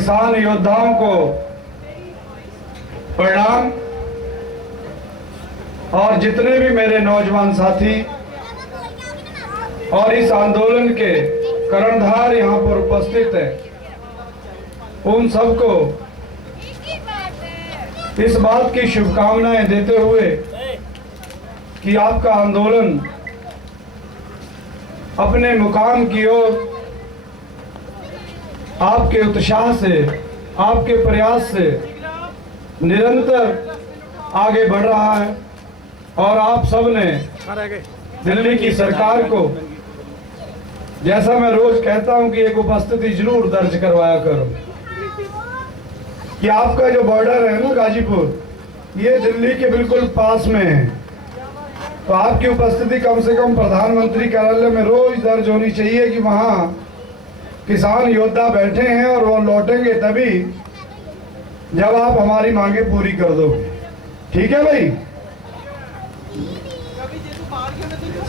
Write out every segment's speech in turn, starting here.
किसान योद्धाओं को प्रणाम और जितने भी मेरे नौजवान साथी और इस आंदोलन के कर्णधार यहाँ पर उपस्थित हैं, उन सबको इस बात की शुभकामनाएं देते हुए कि आपका आंदोलन अपने मुकाम की ओर आपके उत्साह से, आपके प्रयास से निरंतर आगे बढ़ रहा है। और आप सब ने दिल्ली की सरकार को, जैसा मैं रोज कहता हूं कि एक उपस्थिति जरूर दर्ज करवाया करो कि आपका जो बॉर्डर है ना गाजीपुर, ये दिल्ली के बिल्कुल पास में है। तो आपकी उपस्थिति कम से कम प्रधानमंत्री कार्यालय में रोज दर्ज होनी चाहिए कि वहां किसान योद्धा बैठे हैं और वो लौटेंगे तभी जब आप हमारी मांगे पूरी कर दोगे। ठीक है भाई,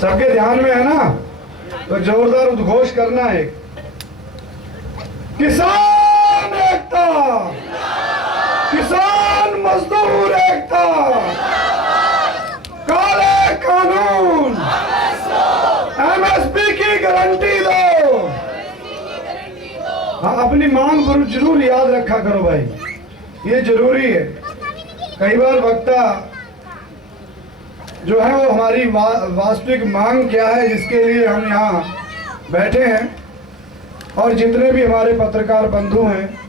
सबके ध्यान में है ना? तो जोरदार उद्घोष करना है, किसान एकता, किसान मजदूर एकता, काले कानून, एमएसपी की गारंटी दो। हाँ, अपनी मांग जरूर याद रखा करो भाई, ये जरूरी है। कई बार वक्ता जो है वो हमारी वास्तविक मांग क्या है जिसके लिए हम यहाँ बैठे हैं, और जितने भी हमारे पत्रकार बंधु हैं,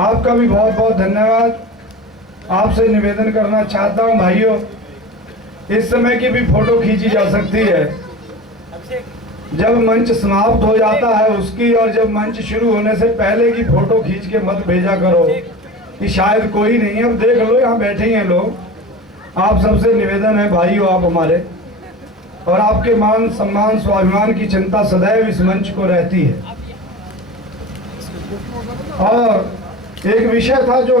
आपका भी बहुत बहुत धन्यवाद। आपसे निवेदन करना चाहता हूँ भाइयों, इस समय की भी फोटो खींची जा सकती है जब मंच समाप्त हो जाता है उसकी, और जब मंच शुरू होने से पहले की फोटो खींच के मत भेजा करो कि शायद कोई नहीं है। अब देख लो, यहाँ बैठे हैं लोग। आप सबसे निवेदन है भाइयों, आप हमारे, और आपके मान सम्मान स्वाभिमान की चिंता सदैव इस मंच को रहती है। और एक विषय था जो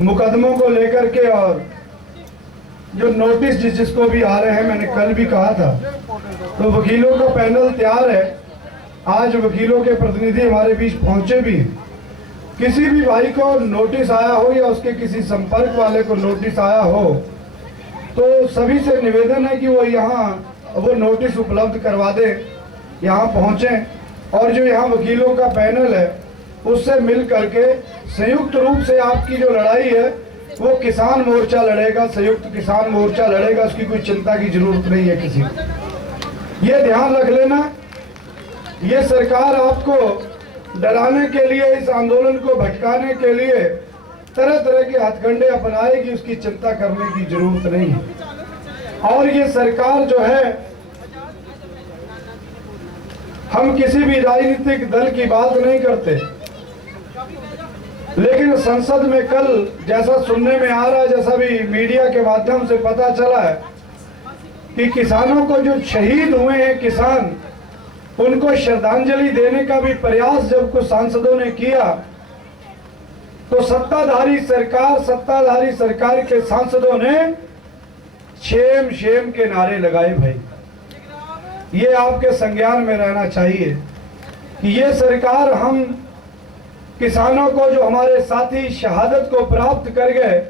मुकदमों को लेकर के, और जो नोटिस जिसको भी आ रहे हैं, मैंने कल भी कहा था, तो वकीलों का पैनल तैयार है। आज वकीलों के प्रतिनिधि हमारे बीच पहुंचे भी हैं। किसी भी भाई को नोटिस आया हो या उसके किसी संपर्क वाले को नोटिस आया हो, तो सभी से निवेदन है कि वो यहाँ वो नोटिस उपलब्ध करवा दे, यहाँ पहुँचें, और जो यहाँ वकीलों का पैनल है उससे मिल करके संयुक्त रूप से आपकी जो लड़ाई है वो किसान मोर्चा लड़ेगा, संयुक्त किसान मोर्चा लड़ेगा। उसकी कोई चिंता की जरूरत नहीं है किसी को। ये ध्यान रख लेना, ये सरकार आपको डराने के लिए, इस आंदोलन को भटकाने के लिए तरह तरह के हथकंडे अपनाएगी, उसकी चिंता करने की जरूरत नहीं है। और ये सरकार जो है, हम किसी भी राजनीतिक दल की बात नहीं करते, लेकिन संसद में कल जैसा सुनने में आ रहा है, जैसा भी मीडिया के माध्यम से पता चला है कि किसानों को जो शहीद हुए हैं किसान, उनको श्रद्धांजलि देने का भी प्रयास जब कुछ सांसदों ने किया, तो सत्ताधारी सरकार के सांसदों ने शेम शेम के नारे लगाए। भाई, ये आपके संज्ञान में रहना चाहिए कि ये सरकार हम किसानों को, जो हमारे साथी शहादत को प्राप्त कर गए,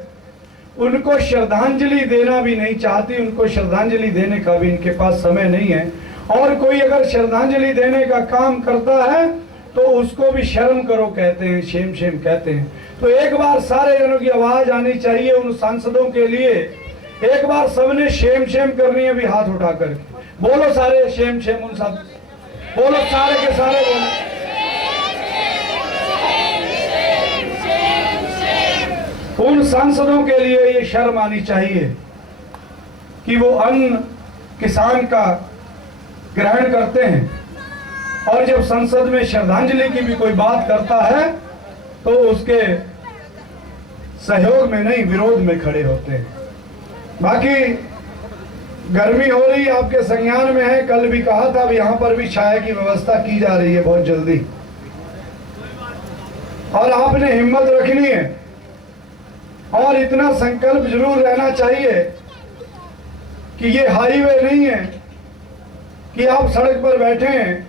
उनको श्रद्धांजलि देना भी नहीं चाहती। उनको श्रद्धांजलि देने का भी इनके पास समय नहीं है। और कोई अगर श्रद्धांजलि देने का काम करता है तो उसको भी शर्म करो कहते हैं, शेम शेम कहते हैं। तो एक बार सारे जनों की आवाज आनी चाहिए उन सांसदों के लिए। एक बार सबने शेम शेम करनी है भी, हाथ उठा करके बोलो सारे शेम शेम, उन सब बोलो, सारे के सारे बोलो। उन सांसदों के लिए ये शर्म आनी चाहिए कि वो अन्न किसान का ग्रहण करते हैं, और जब संसद में श्रद्धांजलि की भी कोई बात करता है तो उसके सहयोग में नहीं, विरोध में खड़े होते हैं। बाकी गर्मी हो रही, आपके संज्ञान में है, कल भी कहा था, अब यहाँ पर भी छाया की व्यवस्था की जा रही है बहुत जल्दी, और आपने हिम्मत रखनी है और इतना संकल्प जरूर रहना चाहिए कि ये हाईवे नहीं है कि आप सड़क पर बैठे हैं,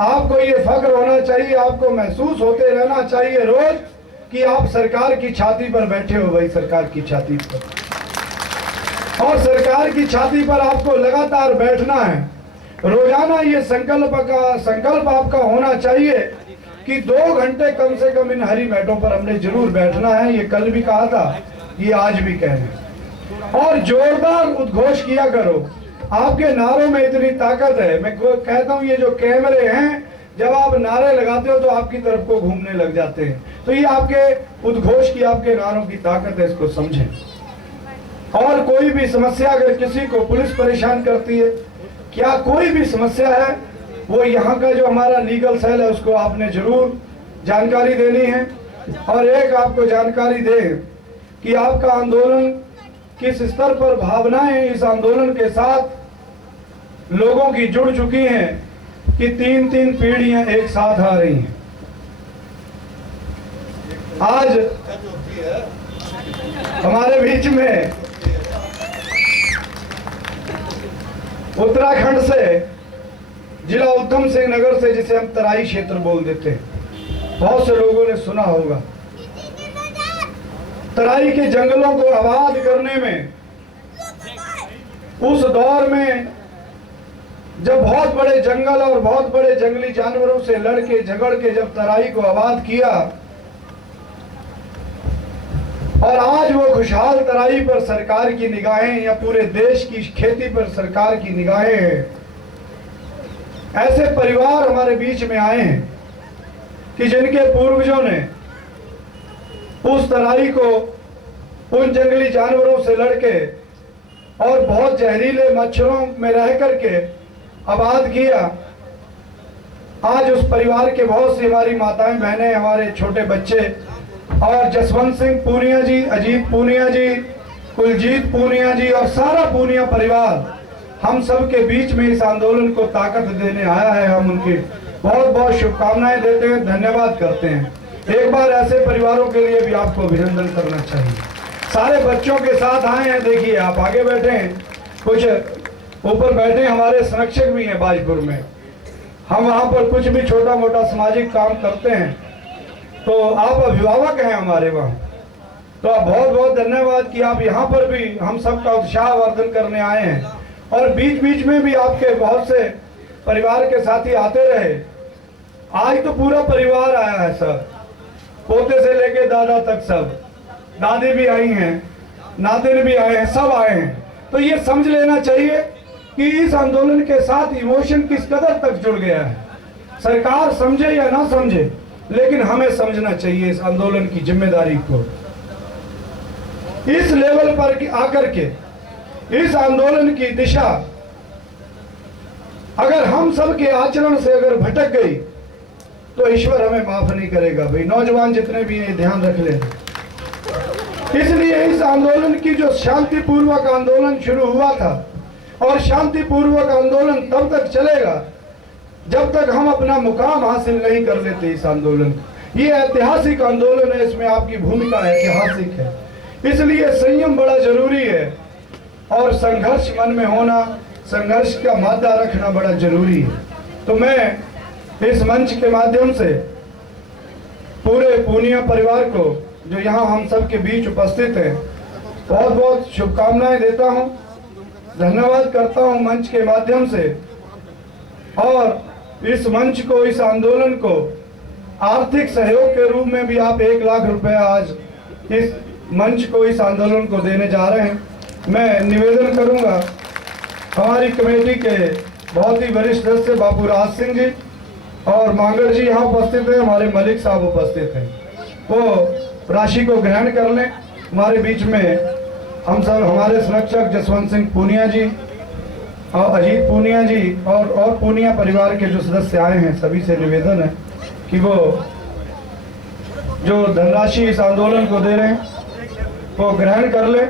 आपको ये फख्र होना चाहिए, आपको महसूस होते रहना चाहिए रोज कि आप सरकार की छाती पर बैठे हो भाई, सरकार की छाती पर। और सरकार की छाती पर आपको लगातार बैठना है। रोजाना ये संकल्प आपका होना चाहिए कि 2 घंटे कम से कम इन हरी मैटों पर हमने जरूर बैठना है। ये कल भी कहा था, ये आज भी कह रहे हैं। और जोरदार उद्घोष किया करो। आपके नारों में इतनी ताकत है। मैं कहता हूँ ये जो कैमरे हैं, जब आप नारे लगाते हो तो आपकी तरफ को घूमने लग जाते हैं। तो ये आपके उद्घोष की, आपके नारों की ताकत है, इसको समझें। और कोई भी समस्या अगर किसी को पुलिस परेशान करती है, क्या कोई भी समस्या है, वो यहाँ का जो हमारा लीगल सेल है उसको आपने जरूर जानकारी देनी है। और एक आपको जानकारी दे कि आपका आंदोलन किस स्तर पर भावनाएं इस आंदोलन के साथ लोगों की जुड़ चुकी हैं कि 3-3 पीढ़ियां एक साथ आ रही हैं। आज हमारे बीच में उत्तराखंड से, जिला उधम सिंह नगर से, जिसे हम तराई क्षेत्र बोल देते हैं, बहुत से लोगों ने सुना होगा। तराई के जंगलों को आबाद करने में, उस दौर में जब बहुत बड़े जंगल और बहुत बड़े जंगली जानवरों से लड़के झगड़ के जब तराई को आबाद किया, और आज वो खुशहाल तराई पर सरकार की निगाहें, या पूरे देश की खेती पर सरकार की निगाहें हैं। ऐसे परिवार हमारे बीच में आए हैं कि जिनके पूर्वजों ने उस तराई को उन जंगली जानवरों से लड़के और बहुत जहरीले मच्छरों में रह करके आबाद किया। आज उस परिवार के बहुत सी हमारी माताएं, बहनें, हमारे छोटे बच्चे और जसवंत सिंह पूनिया जी, अजीत पूनिया जी, कुलजीत पूनिया जी और सारा पूनिया परिवार हम सब के बीच में इस आंदोलन को ताकत देने आया है। हम उनकी बहुत बहुत शुभकामनाएं देते हैं, धन्यवाद करते हैं। एक बार ऐसे परिवारों के लिए भी आपको अभिनंदन करना चाहिए। सारे बच्चों के साथ आए हैं। देखिए आप आगे बैठे हैं, कुछ ऊपर बैठे हमारे संरक्षक भी हैं बाजपुर में। हम वहाँ पर कुछ भी छोटा मोटा सामाजिक काम करते हैं, तो आप अभिभावक हैं हमारे वहाँ। तो आप बहुत बहुत धन्यवाद कि आप यहाँ पर भी हम सबका उत्साहवर्धन करने आए हैं। और बीच बीच में भी आपके बहुत से परिवार के साथी आते रहे। आज तो पूरा परिवार आया है, सब पोते से लेके दादा तक, सब दादी भी आई हैं, नातिन भी आए हैं, सब आए हैं। तो ये समझ लेना चाहिए कि इस आंदोलन के साथ इमोशन किस कदर तक जुड़ गया है। सरकार समझे या ना समझे, लेकिन हमें समझना चाहिए इस आंदोलन की जिम्मेदारी को। इस लेवल पर आकर के इस आंदोलन की दिशा अगर हम सब के आचरण से अगर भटक गई तो ईश्वर हमें माफ नहीं करेगा। भाई नौजवान जितने भी हैं ध्यान रख लें। इसलिए इस आंदोलन की जो शांतिपूर्वक आंदोलन शुरू हुआ था, और शांतिपूर्वक आंदोलन तब तक चलेगा जब तक हम अपना मुकाम हासिल नहीं कर लेते इस आंदोलन। ये ऐतिहासिक आंदोलन है, इसमें आपकी भूमिका ऐतिहासिक है। इसलिए संयम बड़ा जरूरी है और संघर्ष मन में होना, संघर्ष का मादा रखना बड़ा जरूरी है। तो मैं इस मंच के माध्यम से पूरे पूनिया परिवार को, जो यहाँ हम सब के बीच उपस्थित है, बहुत बहुत शुभकामनाएं देता हूँ, धन्यवाद करता हूँ मंच के माध्यम से। और इस मंच को, इस आंदोलन को आर्थिक सहयोग के रूप में भी आप 1 लाख रुपया आज इस मंच को, इस आंदोलन को देने जा रहे हैं। मैं निवेदन करूंगा हमारी कमेटी के बहुत ही वरिष्ठ सदस्य बाबू राज सिंह जी और मांगर जी यहाँ उपस्थित हैं, हमारे मलिक साहब उपस्थित हैं, वो राशि को ग्रहण कर लें। हमारे बीच में हम सब, हमारे संरक्षक जसवंत सिंह पूनिया जी और अजीत पूनिया जी और पूनिया परिवार के जो सदस्य आए हैं, सभी से निवेदन है कि वो जो धनराशि इस आंदोलन को दे रहे हैं वो ग्रहण कर ले।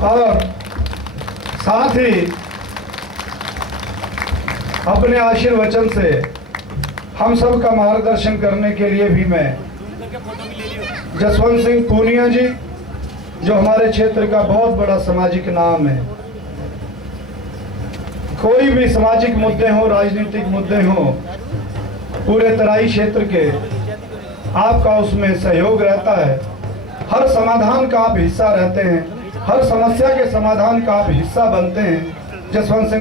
और साथ ही अपने आशीर्वचन से हम सब का मार्गदर्शन करने के लिए भी मैं जसवंत सिंह पूनिया जी, जो हमारे क्षेत्र का बहुत बड़ा सामाजिक नाम है, कोई भी सामाजिक मुद्दे हों, राजनीतिक मुद्दे हों, पूरे तराई क्षेत्र के आपका उसमें सहयोग रहता है। हर समाधान का आप हिस्सा रहते हैं, हर समस्या के समाधान का आप हिस्सा बनते हैं। जसवंत सिंह